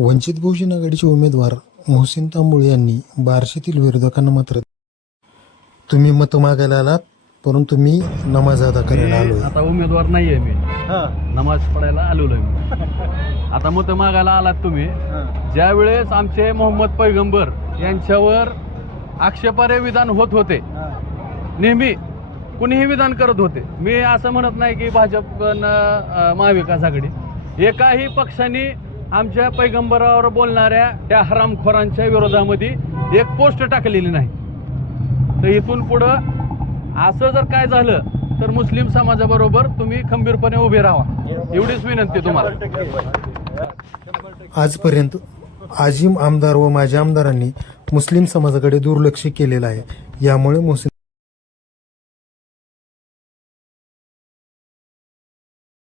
वंचित बहुजन आघाडीचे उमेदवार मोहसिन तांबुळे यांनी बार्शीतील विरोधकांना मात्र तुम्ही मत मागायला आलात परंतु मी नमाज अदा करायला आलोय. आता उमेदवार नाहीये मी. नमाज पडायला आलेलो आहे मी. आता मत मागायला आलात तुम्ही. ज्या वेळेस आमचे मोहम्मद पैगंबर यांच्यावर आक्षेपार्ह विधान होत होते नेहमी कुणीही विधान करत होते. मी असं म्हणत नाही की भाजप महाविकास आघाडी. एकाही पक्षाने आमच्या पैगंबरावर बोलणाऱ्या त्या हरामखोरांच्या विरोधामध्ये एक पोस्ट टाकलेली नाही. तर इथून पुढं असं जर काय झालं तर मुस्लिम समाजाबरोबर तुम्ही खंबीरपणे उभे राहा. एवढीच विनंती तुम्हाला. आजपर्यंत आजीम आमदार व माजी आमदारांनी मुस्लिम समाजाकडे दुर्लक्ष केलेलं आहे. यामुळे मुस्लिम